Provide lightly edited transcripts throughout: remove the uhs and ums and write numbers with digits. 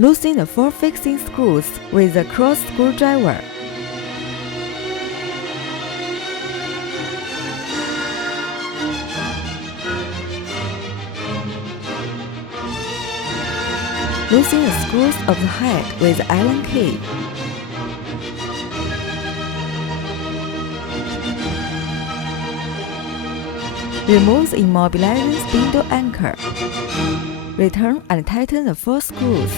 Loosen the 4 fixing screws with a cross screwdriver. Loosen the screws of the head with the Allen key. Remove the immobilizing spindle anchor. Return and tighten the 4 screws.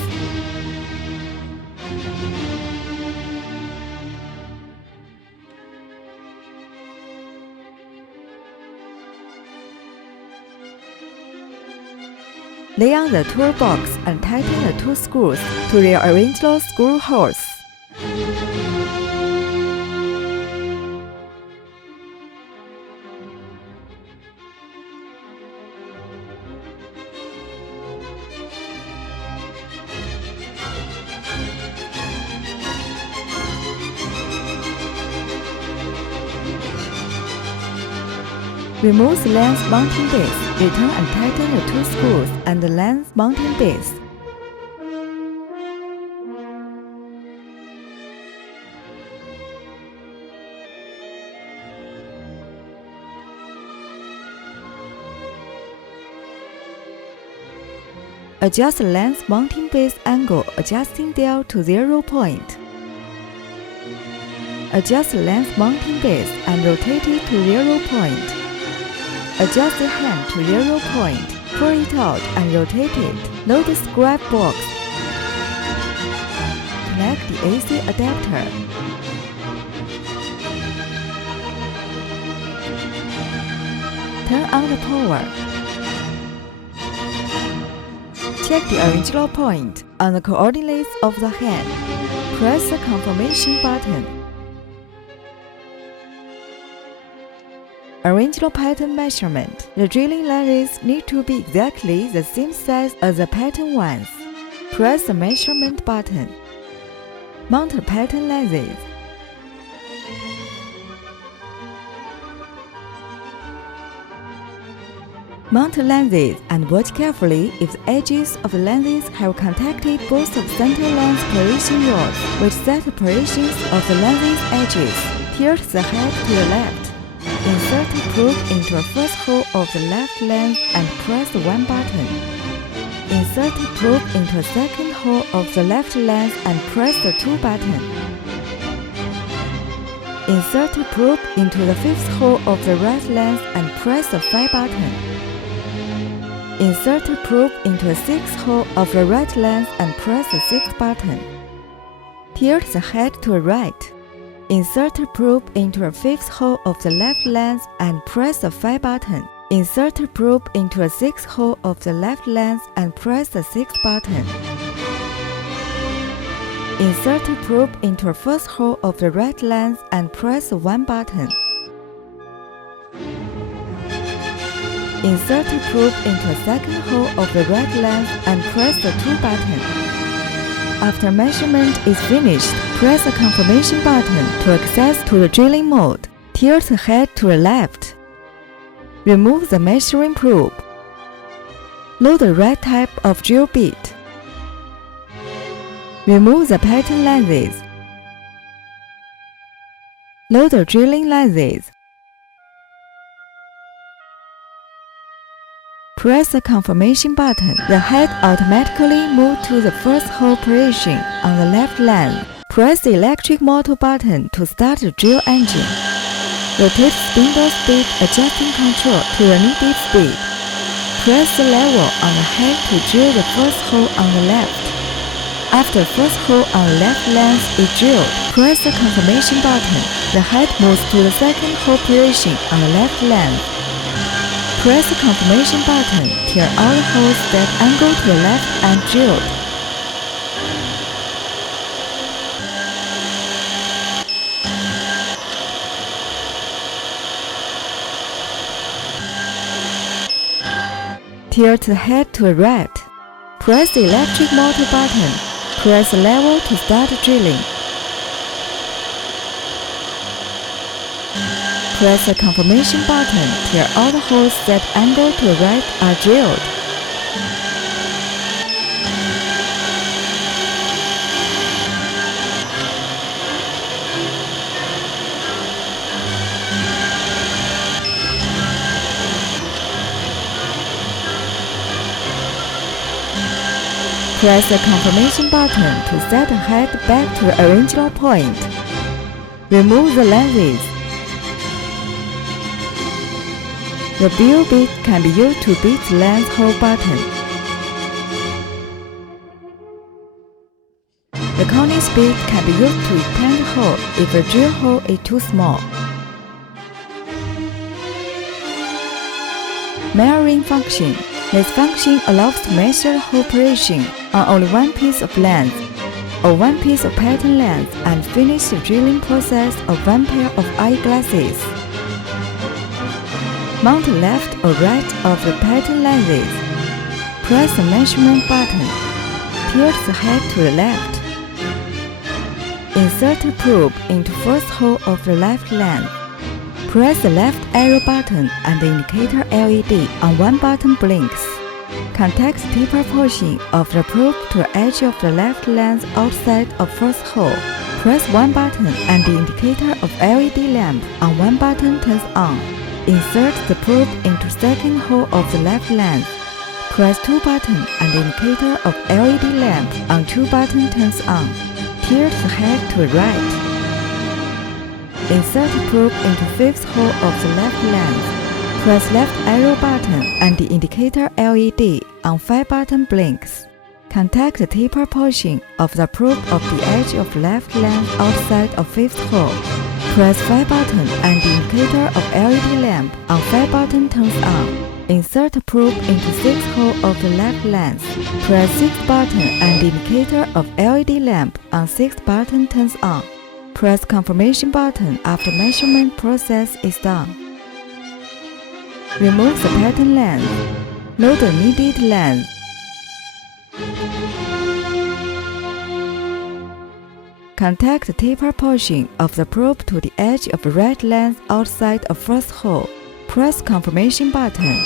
Lay on the toolbox and tighten the 2 screws to rearrange the screw holes. Remove the lens mounting base. Return and tighten the 2 screws and the lens mounting base. Adjust the lens mounting base angle, adjusting dial to 0 point. Adjust the lens mounting base and rotate it to 0 point. Adjust the hand to 0 point, pull it out and rotate it. Load the scrap box. Connect the AC adapter. Turn on the power. Check the original point on the coordinates of the hand. Press the confirmation button. Original pattern measurement. The drilling lenses need to be exactly the same size as the pattern ones. Press the measurement button. Mount the pattern lenses. Mount the lenses and watch carefully if the edges of the lenses have contacted both of center lens position rods, which set the positions of the lenses edges. Tilt the head to the left. Insert the probe into the first hole of the left lens and press the 1 button. Insert the probe into the second hole of the left lens and press the 2 button. Insert the probe into the 5th hole of the right lens and press the 5 button. Insert the probe into the 6th hole of the right lens and press the 6th button. Tilt the head to the right. Insert the probe into the 5th hole of the left lens and press the 5 button. Insert the probe into the 6th hole of the left lens and press the 6th button. Insert the probe into the 1st hole of the right lens and press the 1 button. Insert the probe into the 2nd hole of the right lens and press the 2 button. After measurement is finished, press the confirmation button to access to the drilling mode. Tilt the head to the left. Remove the measuring probe. Load the right type of drill bit. Remove the pattern lenses. Load the drilling lenses. Press the confirmation button. The head automatically moves to the first hole position on the left lens. Press the electric motor button to start the drill engine. Rotate spindle speed adjusting control to the needed speed. Press the lever on the head to drill the first hole on the left. After the first hole on the left lens is drilled, press the confirmation button. The head moves to the second hole position on the left lens. Press the confirmation button till all the holes that angle to the left are drilled. Tilt the head to the right. Press the electric motor button. Press the lever to start drilling. Press the confirmation button till all the holes that angle to the right are drilled. Press the confirmation button to set the head back to the original point. Remove the lenses. The bill bit can be used to beat the lens hole button. The coning speed can be used to expand the hole if the drill hole is too small. Measuring function. This function allows to measure the hole position on only one piece of lens or one piece of pattern lens and finish the drilling process of one pair of eyeglasses. Mount left or right of the pattern lenses. Press the measurement button. Tilt the head to the left. Insert the probe into first hole of the left lens. Press the left arrow button and the indicator LED on one button blinks. Contact the taper portion of the probe to the edge of the left lens outside of first hole. Press one button and the indicator of LED lamp on one button turns on. Insert the probe into second hole of the left lens. Press two buttons and the indicator of LED lamp on two button turns on. Tilt the head to the right. Insert the probe into fifth hole of the left lens. Press left arrow button and the indicator LED on 5 button blinks. Contact the taper portion of the probe of the edge of left lens outside of fifth hole. Press 5 button and the indicator of LED lamp on 5 button turns on. Insert the probe into sixth hole of the left lens. Press 6 button and the indicator of LED lamp on 6th button turns on. Press confirmation button after measurement process is done. Remove the pattern lens. Load the needed lens. Contact the taper portion of the probe to the edge of the right lens outside of first hole. Press confirmation button.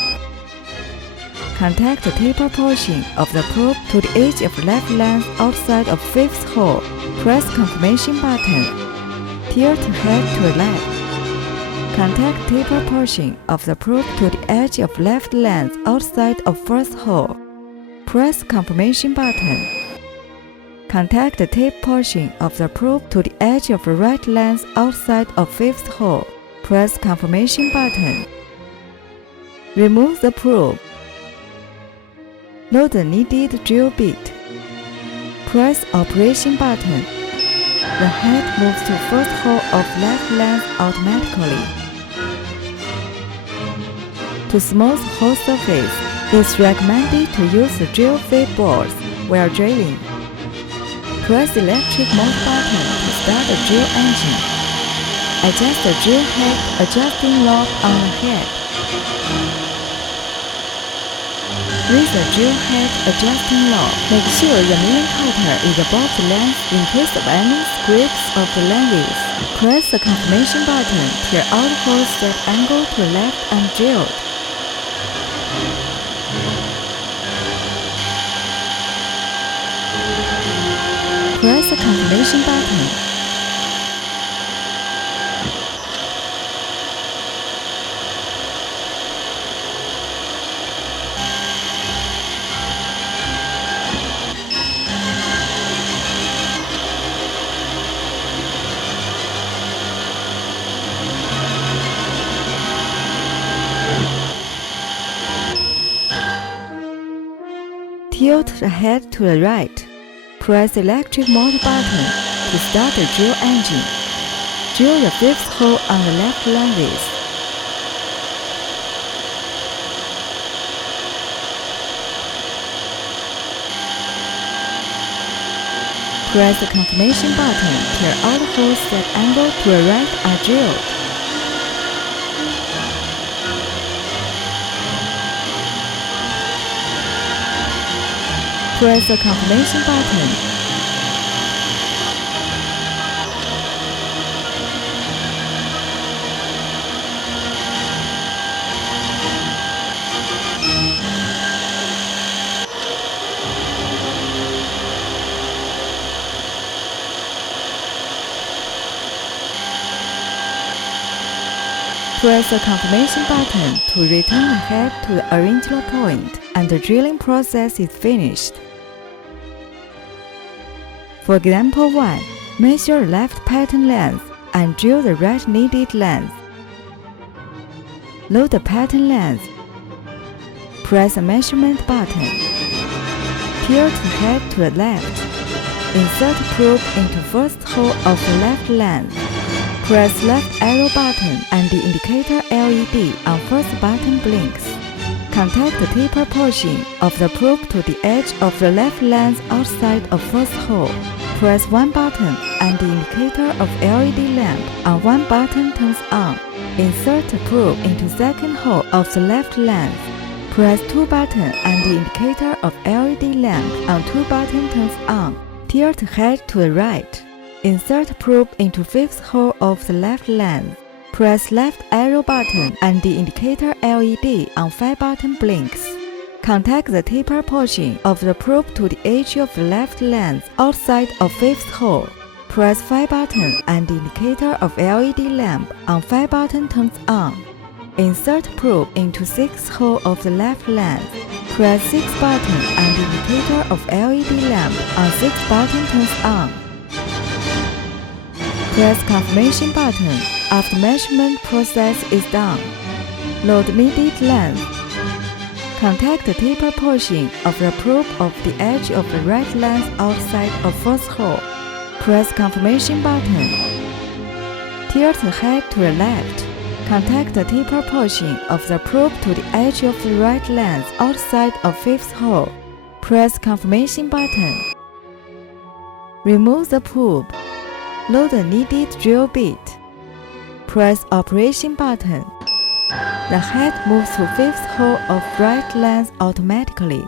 Contact the taper portion of the probe to the edge of left lens outside of fifth hole. Press confirmation button. Tilt the head to the left. Contact taper portion of the probe to the edge of left lens outside of first hole. Press confirmation button. Contact the tape portion of the probe to the edge of the right lens outside of fifth hole. Press confirmation button. Remove the probe. Load the needed drill bit. Press operation button. The head moves to first hole of left lens automatically. To smooth hole surface, it's recommended to use the drill feed boards while drilling. Press the electric motor button to start the drill engine. Adjust the drill head adjusting knob on the head. With the drill head adjusting knob, make sure the milling cutter is above the lens in case of any scrapes of the lenses. Press the confirmation button till all the holes that angle to the left are drilled. Press the confirmation button. Tilt the head to the right. Press the electric motor button to start the drill engine. Drill the 5th hole on the left lenses. Press the confirmation button till all the holes that angle to the right are drilled. Press the confirmation button. Press the confirmation button to return the head to the original point, and the drilling process is finished. For example 1, measure the left pattern length and drill the right needed length. Load the pattern length. Press the measurement button. Tilt the head to the left. Insert probe into first hole of the left length. Press left arrow button and the indicator LED on first button blinks. Contact the taper portion of the probe to the edge of the left lens outside of first hole. Press one button and the indicator of LED lamp on one button turns on. Insert the probe into second hole of the left lens. Press two button and the indicator of LED lamp on two button turns on. Tilt head to the right. Insert probe into fifth hole of the left lens. Press left arrow button and the indicator LED on 5 button blinks. Contact the taper portion of the probe to the edge of the left lens outside of fifth hole. Press 5 button and the indicator of LED lamp on 5 button turns on. Insert probe into 6th hole of the left lens. Press 6 button and the indicator of LED lamp on 6 button turns on. Press confirmation button after measurement process is done. Load needed length. Contact the taper portion of the probe of the edge of the right lens outside of first hole. Press confirmation button. Tilt the head to the left. Contact the taper portion of the probe to the edge of the right lens outside of fifth hole. Press confirmation button. Remove the probe. Load the needed drill bit. Press operation button. The head moves to fifth hole of right lens automatically.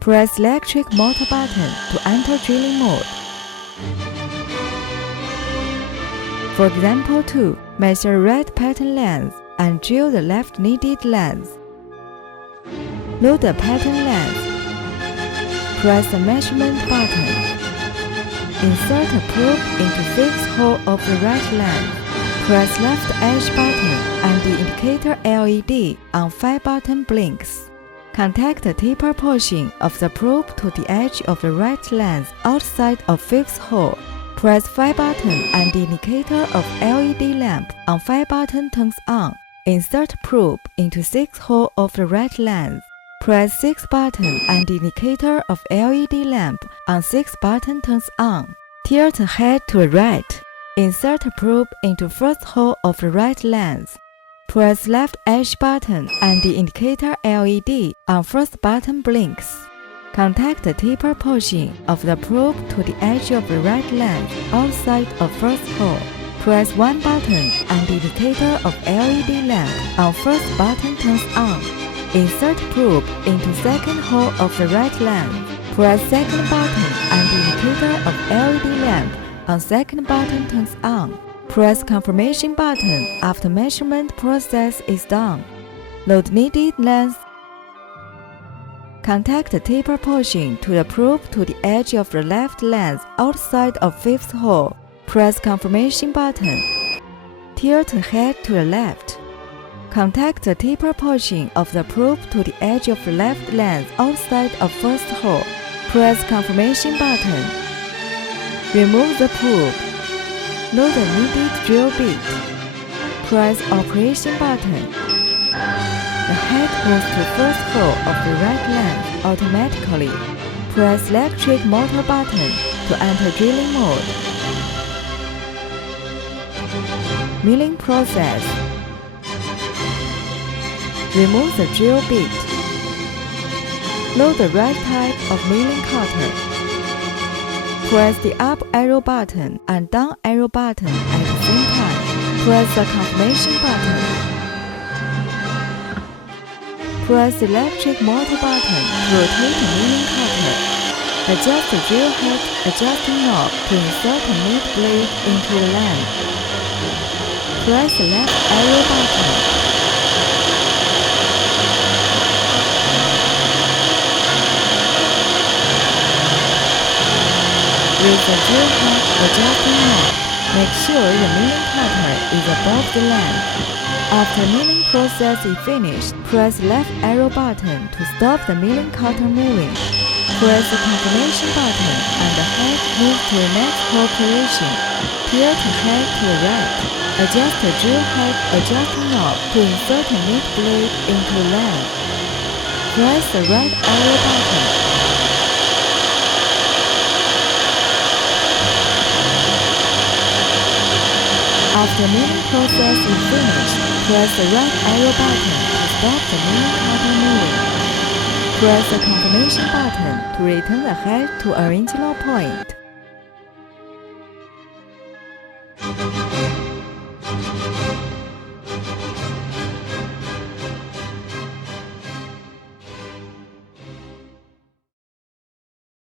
Press electric motor button to enter drilling mode. For example 2, measure right pattern length and drill the left needed length. Load the pattern length. Press the measurement button. Insert a probe into fifth hole of the right lens. Press left edge button and the indicator LED on 5 button blinks. Contact the taper portion of the probe to the edge of the right lens outside of fifth hole. Press 5 button and the indicator of LED lamp on 5 button turns on. Insert probe into 6th hole of the right lens. Press 6 button and the indicator of LED lamp on 6 button turns on. Tilt the head to the right. Insert a probe into first hole of the right lens. Press left edge button and the indicator LED on first button blinks. Contact the taper portion of the probe to the edge of the right lens outside of first hole. Press one button and the indicator of LED lamp on first button turns on. Insert probe into second hole of the right lens. Press second button and the indicator of LED lamp on second button turns on. Press confirmation button after measurement process is done. Load needed length. Contact the taper portion to the probe to the edge of the left lens outside of fifth hole. Press confirmation button. Tilt the head to the left. Contact the taper portion of the probe to the edge of the left lens outside of first hole. Press confirmation button. Remove the probe. Load the needed drill bit. Press operation button. The head moves to first hole of the right length automatically. Press electric motor button to enter drilling mode. Milling process. Remove the drill bit. Load the right type of milling cutter. Press the up arrow button and down arrow button at the same time. Press the confirmation button. Press the electric motor button to rotate the milling cutter. Adjust the drill head adjusting knob to insert the mid blade into the lamp. Press the left arrow button. With the drill head adjusting knob, make sure the milling cutter is above the lamp. After milling process is finished, press left arrow button to stop the milling cutter moving. Press the confirmation button and the head moves to the next hole position. Tilt the head to the right. Adjust the drill head adjusting knob to insert the mid blade into the lamp. Press the right arrow button. After milling process is finished, press the right arrow button to stop the milling cutter moving. Press the confirmation button to return the head to original point.